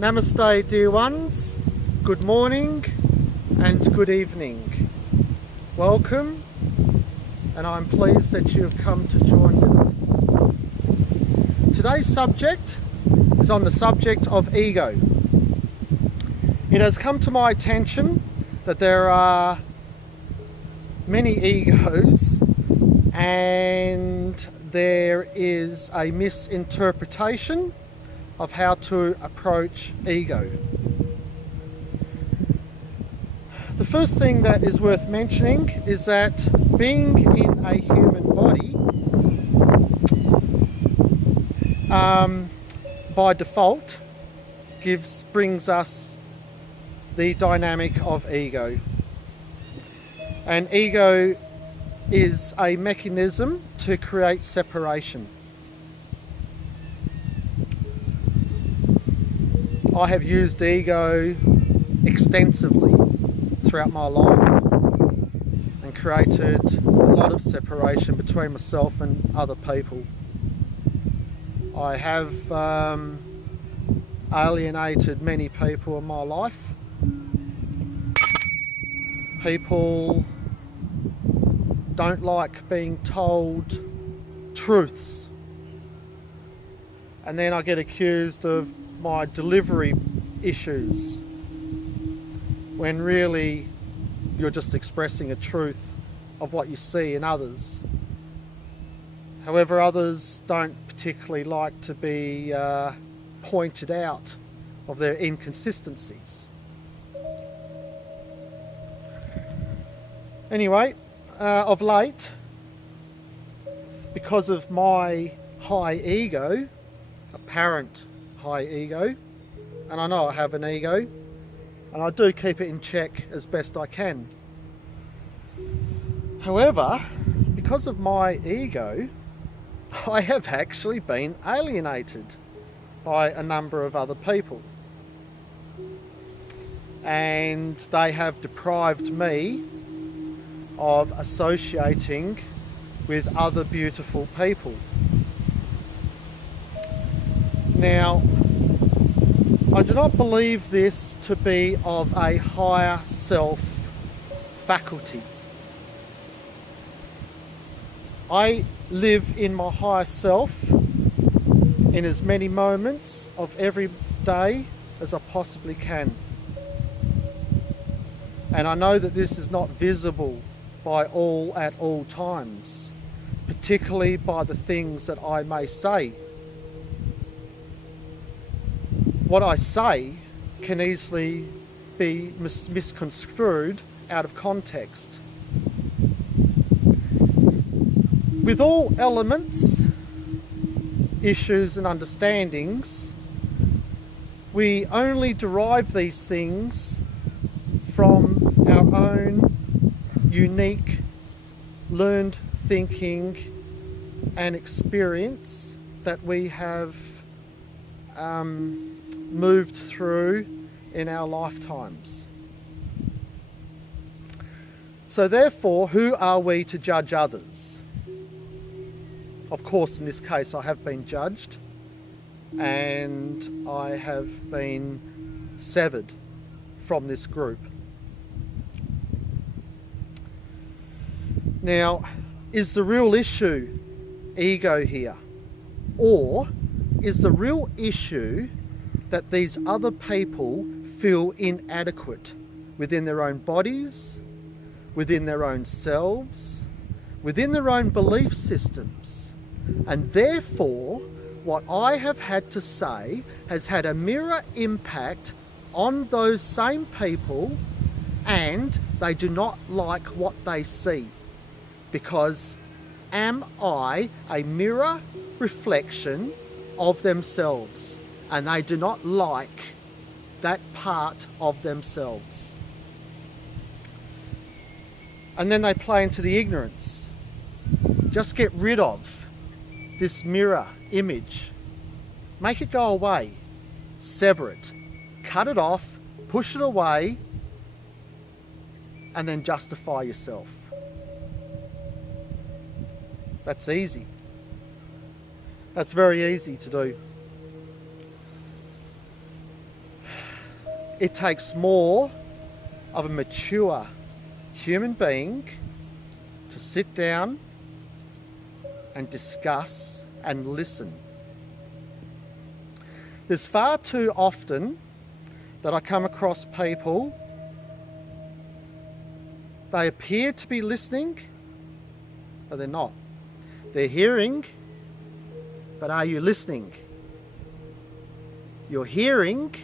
Namaste, dear ones. Good morning and good evening. Welcome, and I'm pleased that you have come to join with us. Today's subject is on the subject of ego. It has come to my attention that there are many egos and there is a misinterpretation of how to approach ego. The first thing that is worth mentioning is that being in a human body, by default, brings us the dynamic of ego. And ego is a mechanism to create separation. I have used ego extensively throughout my life and created a lot of separation between myself and other people. I have alienated many people in my life. People don't like being told truths, and then I get accused of my delivery issues when really you're just expressing a truth of what you see in others. However, others don't particularly like to be pointed out of their inconsistencies. Anyway, of late, because of my high ego, apparent high ego, and I know I have an ego, and I do keep it in check as best I can. However, because of my ego, I have actually been alienated by a number of other people, and they have deprived me of associating with other beautiful people. Now, I do not believe this to be of a higher self faculty. I live in my higher self in as many moments of every day as I possibly can. And I know that this is not visible by all at all times, particularly by the things that I may say. What I say can easily be misconstrued out of context. With all elements, issues and understandings, we only derive these things from our own unique learned thinking and experience that we have moved through in our lifetimes. So therefore, who are we to judge others? Of course, in this case, I have been judged and I have been severed from this group. Now, is the real issue ego here? Or is the real issue that these other people feel inadequate within their own bodies, within their own selves, within their own belief systems? And therefore, what I have had to say has had a mirror impact on those same people, and they do not like what they see. Because am I a mirror reflection of themselves? And they do not like that part of themselves. And then they play into the ignorance. Just get rid of this mirror image. Make it go away. Sever it. Cut it off. Push it away. And then justify yourself. That's easy. That's very easy to do. It takes more of a mature human being to sit down and discuss and listen. There's far too often that I come across people, they appear to be listening, but they're not. They're hearing, but are you listening? You're hearing,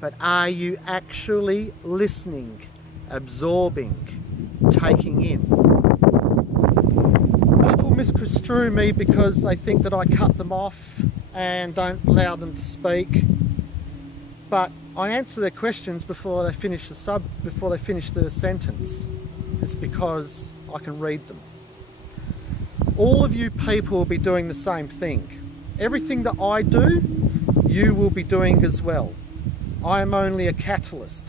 but are you actually listening, absorbing, taking in? People misconstrue me because they think that I cut them off and don't allow them to speak. But I answer their questions before they finish the sentence. It's because I can read them. All of you people will be doing the same thing. Everything that I do, you will be doing as well. I am only a catalyst.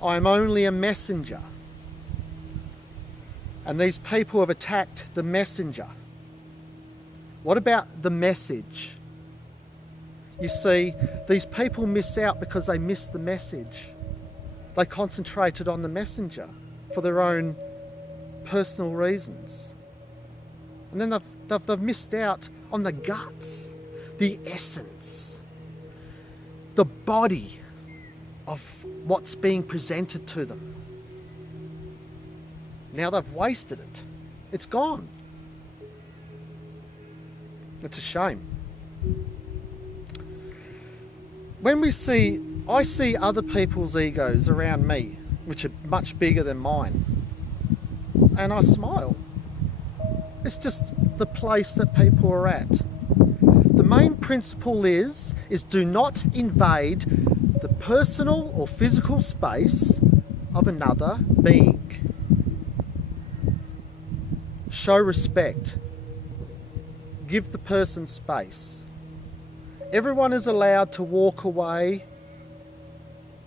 I am only a messenger. And these people have attacked the messenger. What about the message? You see, these people miss out because they miss the message. They concentrated on the messenger for their own personal reasons. And then they've missed out on the guts, the essence, the body of what's being presented to them. Now they've wasted it. It's gone. It's a shame. When I see other people's egos around me, which are much bigger than mine, and I smile. It's just the place that people are at. The main principle is do not invade the personal or physical space of another being. Show respect. Give the person space. Everyone is allowed to walk away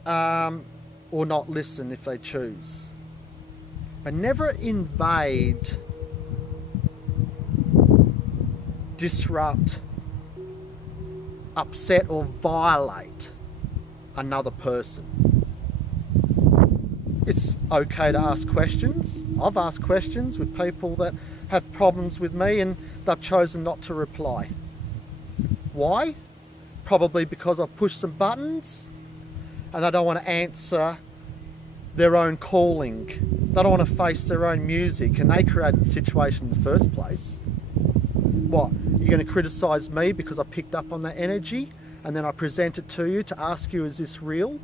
or not listen if they choose. But never invade, disrupt, upset or violate another person. It's okay to ask questions. I've asked questions with people that have problems with me and they've chosen not to reply. Why? Probably because I've pushed some buttons and they don't want to answer their own calling. They don't want to face their own music, and they created the situation in the first place. What? You're going to criticise me because I picked up on that energy and then I present it to you to ask you, is this real?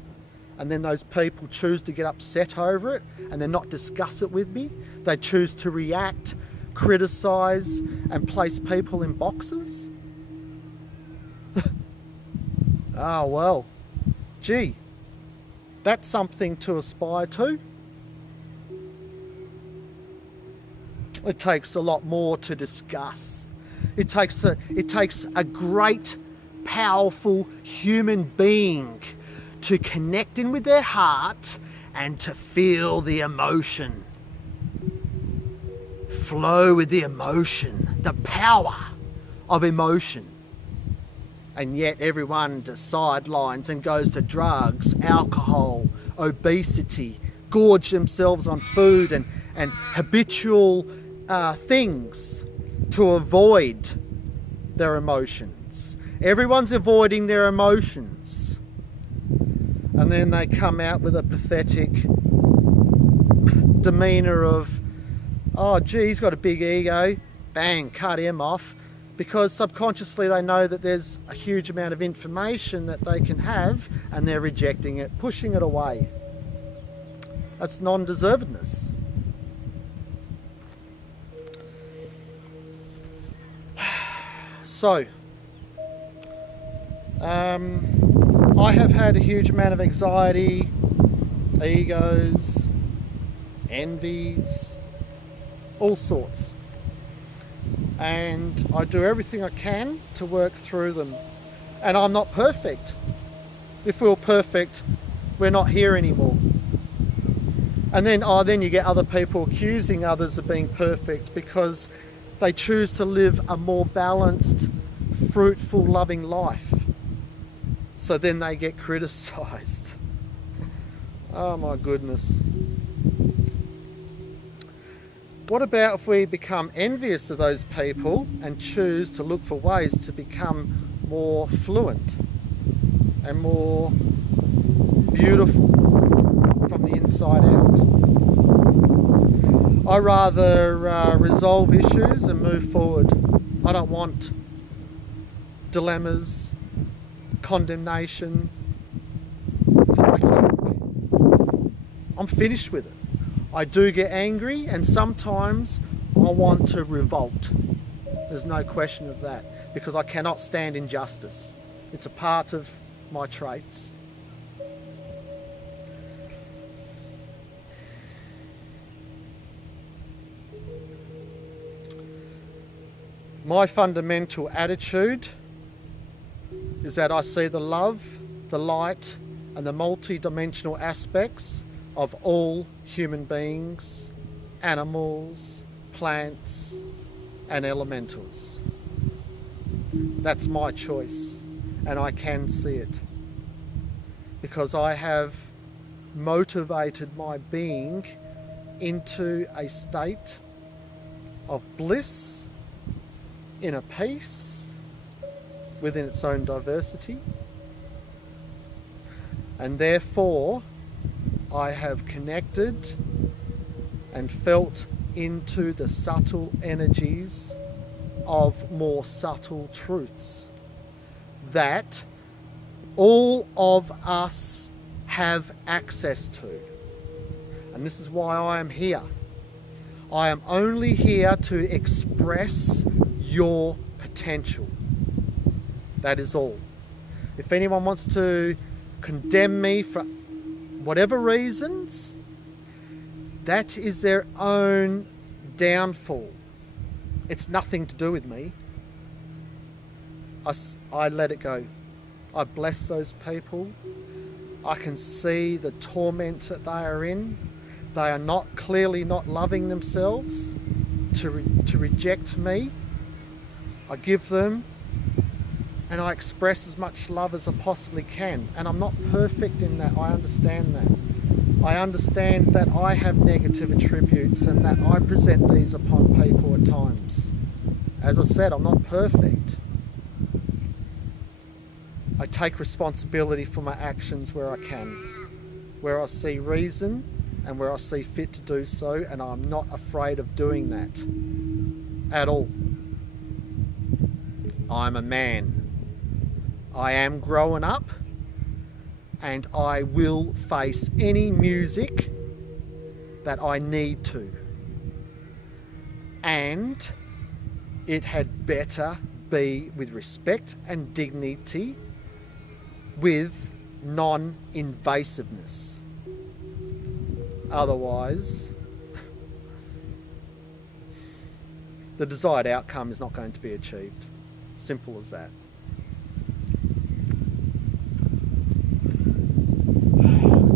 And then those people choose to get upset over it and then not discuss it with me. They choose to react, criticise and place people in boxes. Ah, well, gee, that's something to aspire to. It takes a lot more to discuss. It takes a great, powerful human being to connect in with their heart and to feel the emotion. Flow with the emotion, the power of emotion. And yet everyone just sidelines and goes to drugs, alcohol, obesity, gorge themselves on food and habitual things to avoid their emotions. Everyone's avoiding their emotions. And then they come out with a pathetic demeanour of, oh gee, he's got a big ego, bang, cut him off. Because subconsciously they know that there's a huge amount of information that they can have and they're rejecting it, pushing it away. That's non-deservedness. So, I have had a huge amount of anxiety, egos, envies, all sorts. And I do everything I can to work through them. And I'm not perfect. If we were perfect, we're not here anymore. And then you get other people accusing others of being perfect because they choose to live a more balanced, fruitful, loving life. So then they get criticised. Oh my goodness. What about if we become envious of those people and choose to look for ways to become more fluent and more beautiful from the inside out? I rather resolve issues and move forward. I don't want dilemmas, condemnation, fighting. I'm finished with it. I do get angry, and sometimes I want to revolt. There's no question of that, because I cannot stand injustice. It's a part of my traits. My fundamental attitude is that I see the love, the light, and the multi-dimensional aspects of all human beings, animals, plants, and elementals. That's my choice, and I can see it because I have motivated my being into a state of bliss, inner peace within its own diversity, and therefore I have connected and felt into the subtle energies of more subtle truths that all of us have access to. And this is why I am here. I am only here to express your potential. That is all. If anyone wants to condemn me for whatever reasons, that is their own downfall. It's nothing to do with me. I let it go. I bless those people. I can see the torment that they are in. They are clearly not loving themselves to reject me. I give them and I express as much love as I possibly can. And I'm not perfect in that. I understand that. I understand that I have negative attributes and that I present these upon people at times. As I said, I'm not perfect. I take responsibility for my actions where I can, where I see reason and where I see fit to do so, and I'm not afraid of doing that at all. I'm a man. I am growing up, and I will face any music that I need to. And it had better be with respect and dignity, with non-invasiveness. Otherwise, the desired outcome is not going to be achieved. Simple as that.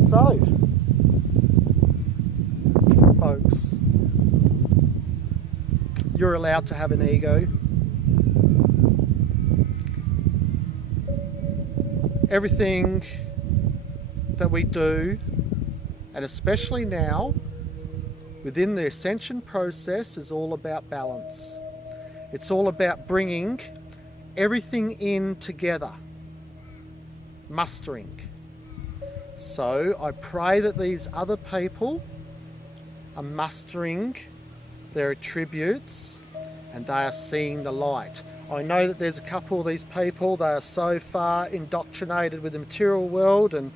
So, folks, you're allowed to have an ego. Everything that we do, and especially now, within the ascension process, is all about balance. It's all about bringing everything in together, mustering. So I pray that these other people are mustering their attributes and they are seeing the light. I know that there's a couple of these people, they are so far indoctrinated with the material world, and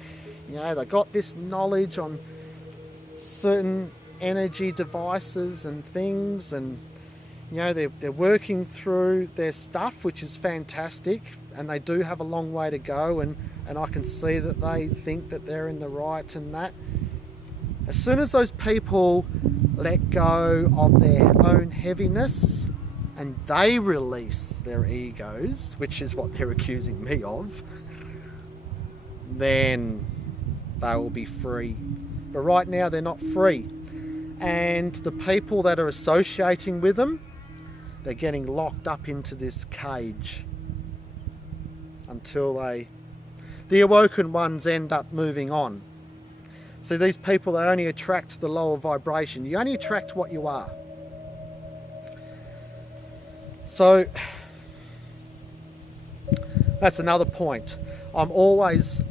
you know, they got this knowledge on certain energy devices and things, and you know, they're working through their stuff, which is fantastic, and they do have a long way to go, and I can see that they think that they're in the right and that. As soon as those people let go of their own heaviness and they release their egos, which is what they're accusing me of, then they will be free. But right now they're not free. And the people that are associating with them, they're getting locked up into this cage until the awoken ones end up moving on. See, these people, they only attract the lower vibration. You only attract what you are. So that's another point. I'm always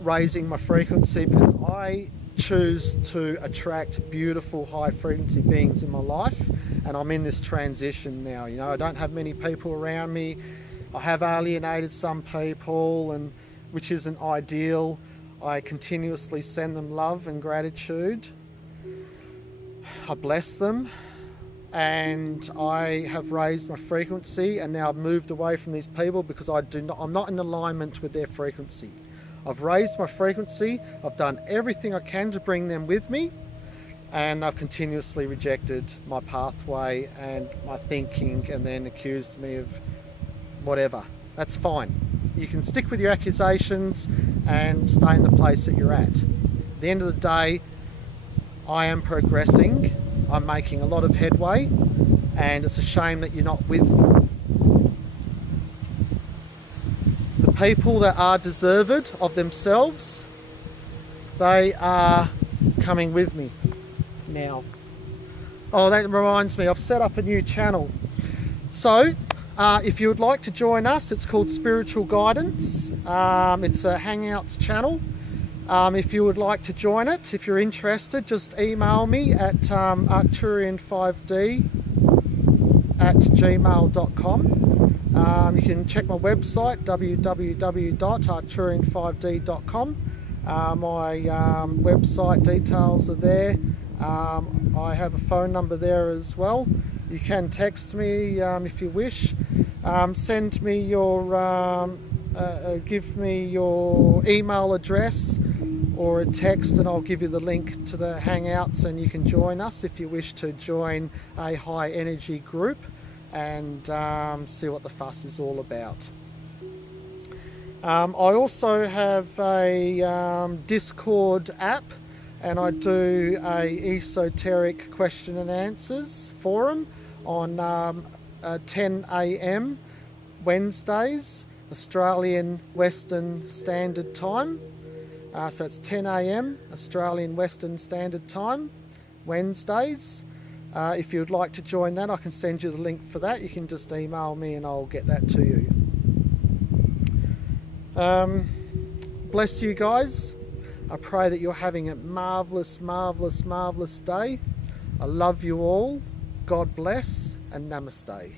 raising my frequency because I choose to attract beautiful high frequency beings in my life, and I'm in this transition now. You know, I don't have many people around me. I have alienated some people, and which isn't ideal. I continuously send them love and gratitude. I bless them, and I have raised my frequency, and now I've moved away from these people because I'm not in alignment with their frequency. I've raised my frequency, I've done everything I can to bring them with me, and I've continuously rejected my pathway and my thinking, and then accused me of whatever. That's fine. You can stick with your accusations and stay in the place that you're at. At the end of the day, I am progressing, I'm making a lot of headway, and it's a shame that you're not with me. The people that are deserved of themselves, they are coming with me now. Oh, that reminds me, I've set up a new channel. So, if you would like to join us, it's called Spiritual Guidance. It's a Hangouts channel. If you would like to join it, if you're interested, just email me at arcturian5d@gmail.com. You can check my website, www.arcturian5d.com. My website details are there. I have a phone number there as well. You can text me if you wish. Send me your, give me your email address or a text, and I'll give you the link to the Hangouts, and you can join us if you wish to join a high energy group and see what the fuss is all about. I also have a Discord app, and I do a esoteric question and answers forum on 10 AM Wednesdays, Australian Western Standard Time. So it's 10 AM Australian Western Standard Time, Wednesdays. If you'd like to join that, I can send you the link for that. You can just email me and I'll get that to you. Bless you guys. I pray that you're having a marvellous, marvellous, marvellous day. I love you all. God bless, and Namaste.